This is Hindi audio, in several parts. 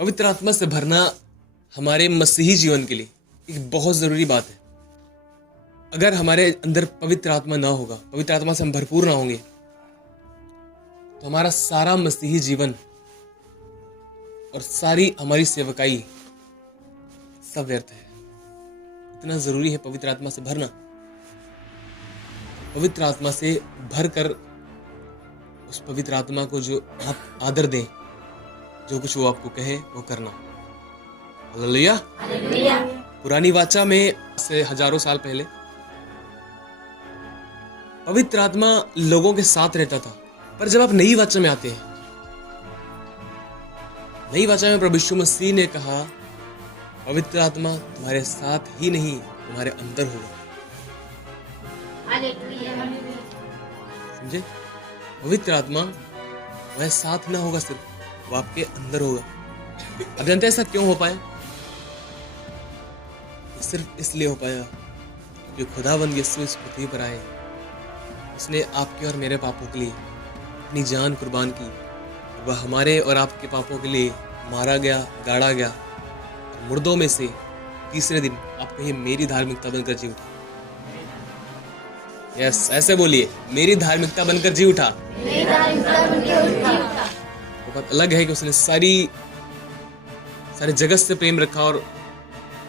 पवित्र आत्मा से भरना हमारे मसीही जीवन के लिए एक बहुत ज़रूरी बात है। अगर हमारे अंदर पवित्र आत्मा ना होगा, पवित्र आत्मा से हम भरपूर ना होंगे, तो हमारा सारा मसीही जीवन और सारी हमारी सेवकाई सब व्यर्थ है। इतना ज़रूरी है पवित्र आत्मा से भरना। पवित्र आत्मा से भरकर उस पवित्र आत्मा को जो आप आदर दें, जो कुछ वो आपको कहे वो करना। हालेलुया। पुरानी वाचा में से हजारों साल पहले पवित्र आत्मा लोगों के साथ रहता था, पर जब आप नई वाचा में आते हैं, नई वाचा में प्रभु यीशु मसीह ने कहा पवित्र आत्मा तुम्हारे साथ ही नहीं तुम्हारे अंदर होगा। समझे? पवित्र आत्मा वह साथ ना होगा, सिर्फ वो आपके अंदर होगा। अब जानते हैं ऐसा क्यों हो पाया? सिर्फ इसलिए हो पाया क्योंकि खुदावंद यीशु इस पृथ्वी पर आए। उसने आपके और मेरे पापों के लिए अपनी जान कुर्बान की। वह हमारे और आपके पापों के लिए मारा गया, गाड़ा गया, और मुर्दों में से तीसरे दिन आप कहिए मेरी धार्मिकता बनकर जी उठा। यस, ऐसे बोलिए, मेरी धार्मिकता बनकर जी उठा। बहुत अलग है कि उसने सारे जगत से प्रेम रखा और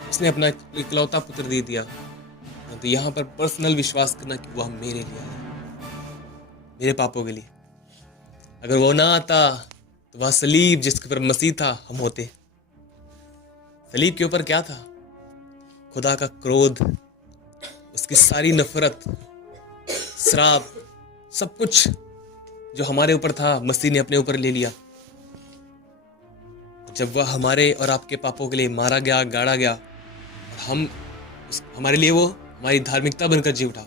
उसने अपना इकलौता पुत्र दे दिया। तो यहाँ पर पर्सनल विश्वास करना कि वह मेरे लिए है, मेरे पापों के लिए। अगर वो ना आता तो वह सलीब जिसके ऊपर मसीह था, हम होते। सलीब के ऊपर क्या था? खुदा का क्रोध, उसकी सारी नफरत, श्राप, सब कुछ जो हमारे ऊपर था मसीह ने अपने ऊपर ले लिया। जब वह हमारे और आपके पापों के लिए मारा गया, गाड़ा गया, और हमारे लिए वो हमारी धार्मिकता बनकर जी उठा।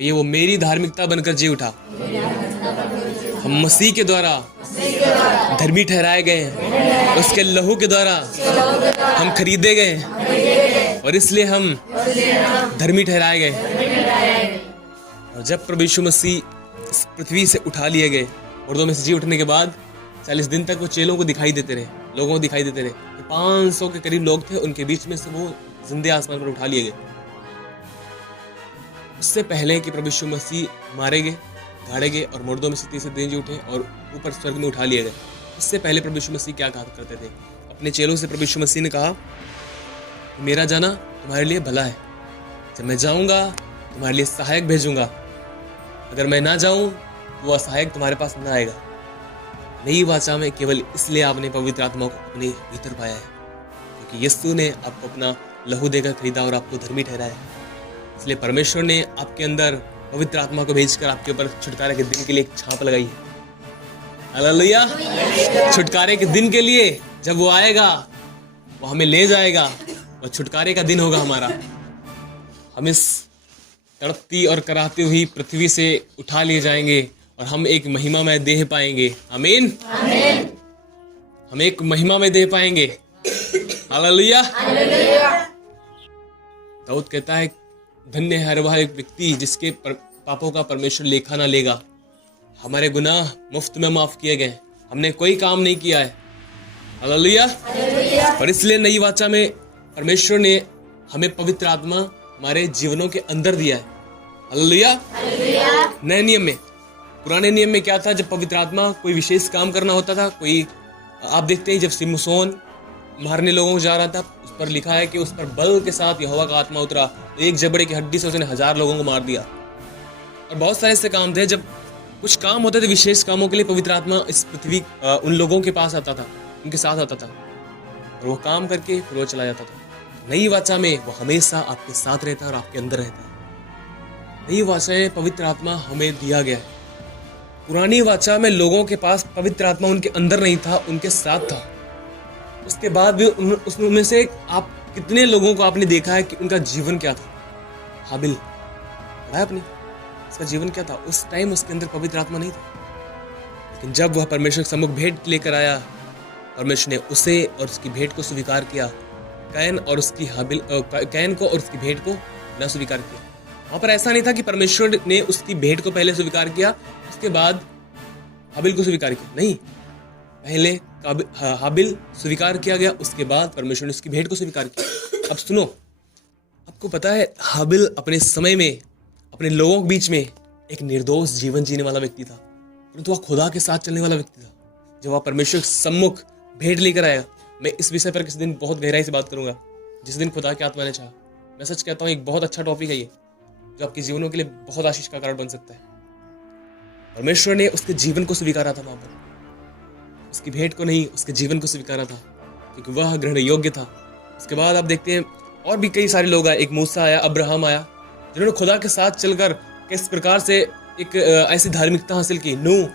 ये वो मेरी धार्मिकता बनकर जी उठा। हम मसीह के द्वारा धर्मी ठहराए गए हैं, उसके लहू के द्वारा हम खरीदे गए हैं, और इसलिए हम धर्मी ठहराए गए। और जब प्रभु यीशु मसीह इस पृथ्वी से उठा लिए गए, मुर्दों में से जी उठने के बाद 40 दिन तक वो चेलों को दिखाई देते रहे, लोगों को दिखाई देते रहे। 500 के करीब लोग थे, उनके बीच में से वो जिंदे आसमान पर उठा लिए गए। उससे पहले कि प्रभु यीशु मसीह मारे गए, गाड़े गए और मुर्दों में से तीसरे दिन जी उठे और ऊपर स्वर्ग में उठा लिए गए, उससे पहले प्रभु यीशु मसीह क्या कहा करते थे? अपने चेलों से प्रभु यीशु मसीह ने कहा, मेरा जाना तुम्हारे लिए भला है। जब मैं जाऊंगा तुम्हारे लिए सहायक भेजूंगा। अगर मैं ना जाऊं तो वह सहायक तुम्हारे पास ना आएगा। नई वाचा में केवल इसलिए आपने पवित्र आत्मा को अपने भीतर पाया है क्योंकि यीशु ने आपको अपना लहू देकर खरीदा और आपको धर्मी ठहराया। इसलिए परमेश्वर ने आपके अंदर पवित्र आत्मा को भेजकर आपके ऊपर छुटकारे के दिन के लिए एक छाप लगाई है। हालेलुया। छुटकारे के दिन के लिए जब वो आएगा, वो हमें ले जाएगा, और छुटकारे का दिन होगा हमारा। हम इस तड़पती और कराहती हुई पृथ्वी से उठा लिए जाएंगे और हम एक महिमामय देह पाएंगे। आमीन। हम एक महिमामय देह पाएंगे। हालेलुया। दाऊद कहता है, धन्य है वह एक व्यक्ति जिसके पापों का परमेश्वर लेखा ना लेगा। हमारे गुनाह मुफ्त में माफ किए गए, हमने कोई काम नहीं किया है। हालेलुया। और इसलिए नई वाचा में परमेश्वर ने हमें पवित्र आत्मा हमारे जीवनों के अंदर दिया है। हालेलुया। नए नियम में, पुराने नियम में क्या था? जब पवित्र आत्मा कोई विशेष काम करना होता था, कोई, आप देखते हैं जब सिमसोन मारने लोगों को जा रहा था, उस पर लिखा है कि उस पर बल के साथ यहोवा का आत्मा उतरा, एक जबड़े की हड्डी से उसने 1000 लोगों को मार दिया। और बहुत सारे ऐसे काम थे, जब कुछ काम होते थे विशेष कामों के लिए, पवित्र आत्मा इस पृथ्वी उन लोगों के पास आता था, उनके साथ आता था, और वो काम करके फिर वो चला जाता था। नई वाचा में वो हमेशा आपके साथ रहता है और आपके अंदर रहता है। नई वाचा में पवित्र आत्मा हमें दिया गया है। पुरानी वाचा में लोगों के पास पवित्र आत्मा उनके अंदर नहीं था, उनके साथ था। उसके बाद भी उसमें से आप कितने लोगों को आपने देखा है कि उनका जीवन क्या था? हाबिल पढ़ा है आपने, उसका जीवन क्या था? उस टाइम उसके अंदर पवित्र आत्मा नहीं था, लेकिन जब वह परमेश्वर के सम्मुख भेंट लेकर आया, परमेश्वर ने उसे और उसकी भेंट को स्वीकार किया। कैन को और उसकी भेंट को न स्वीकार किया। वहां पर ऐसा नहीं था कि परमेश्वर ने उसकी भेंट को पहले स्वीकार किया, उसके बाद हाबिल को स्वीकार किया। नहीं, पहले हाबिल स्वीकार किया गया, उसके बाद परमेश्वर ने उसकी भेंट को स्वीकार किया। अब सुनो, आपको पता है हाबिल अपने समय में अपने लोगों के बीच में एक निर्दोष जीवन जीने वाला व्यक्ति था, परंतु वह खुदा के साथ चलने वाला व्यक्ति था। जब वह परमेश्वर के सम्मुख भेंट लेकर आया, मैं इस विषय पर किसी दिन बहुत गहराई से बात करूंगा, जिस दिन खुदा की आत्मा ने चाहा। मैं सच कहता हूँ, एक बहुत अच्छा टॉपिक है ये, जो आपके जीवनों के लिए बहुत आशीष का कारण बन सकता है। परमेश्वर ने उसके जीवन को स्वीकारा था वहां पर, उसकी भेंट को नहीं, उसके जीवन को स्वीकारा था, क्योंकि वह ग्रहण योग्य था। उसके बाद आप देखते हैं और भी कई सारे लोग आए, एक मूसा आया, अब्राहम आया, जिन्होंने खुदा के साथ चलकर किस प्रकार से एक ऐसी धार्मिकता हासिल की। नूह,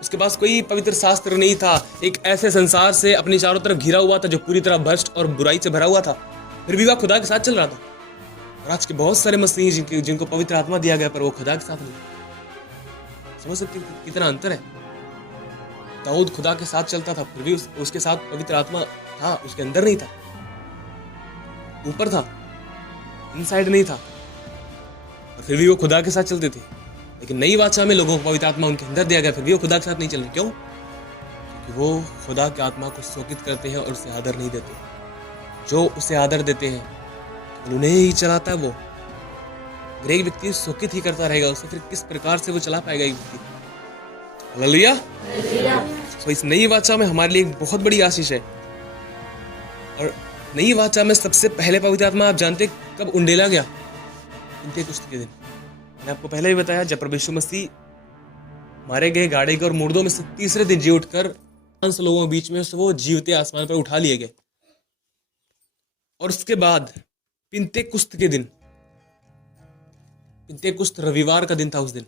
उसके पास कोई पवित्र शास्त्र नहीं था, एक ऐसे संसार से अपनी चारों तरफ घिरा हुआ था जो पूरी तरह भ्रष्ट और बुराई से भरा हुआ था, फिर भी वह खुदा के साथ चल रहा था। और आज के बहुत सारे मसीही जिनको पवित्र आत्मा दिया गया, पर वो खुदा के साथ नहीं। समझ सकते कितना अंतर है। दाऊद खुदा के साथ चलता था, फिर भी उसके साथ पवित्र आत्मा था, उसके अंदर नहीं था, ऊपर था, इनसाइड नहीं था, और फिर भी वो खुदा के साथ चलते थे। लेकिन नई वाचा में लोगों को पवित्र आत्मा उनके अंदर दिया गया, फिर भी वो खुदा के साथ नहीं चल रहे। क्यों? क्योंकि वो खुदा की आत्मा को शोकित करते हैं और उसे आदर नहीं देते। जो उसे आदर देते हैं उन्हें ही चलाता है वो। अगर एक व्यक्ति शोकित ही करता रहेगा, उसे फिर किस प्रकार से वो चला पाएगा एक व्यक्ति? हालेलुया। तो इस नई वाचा में हमारे लिए एक बहुत बड़ी आशीष है। और नई वाचा में सबसे पहले पवित्र आत्मा आप जानते कब उंडेला गया? पिन्तेकुस्त के दिन। मैंने आपको पहले ही बताया, जब प्रभु यीशु मसीह मारे गए, गाड़े गए और मुर्दों में से तीसरे दिन जी उठकर 500 लोगों के बीच में से वो जीवते आसमान पर उठा लिए गए। और उसके बाद पिन्तेकुस्त के दिन, पिन्तेकुस्त रविवार का दिन था, उस दिन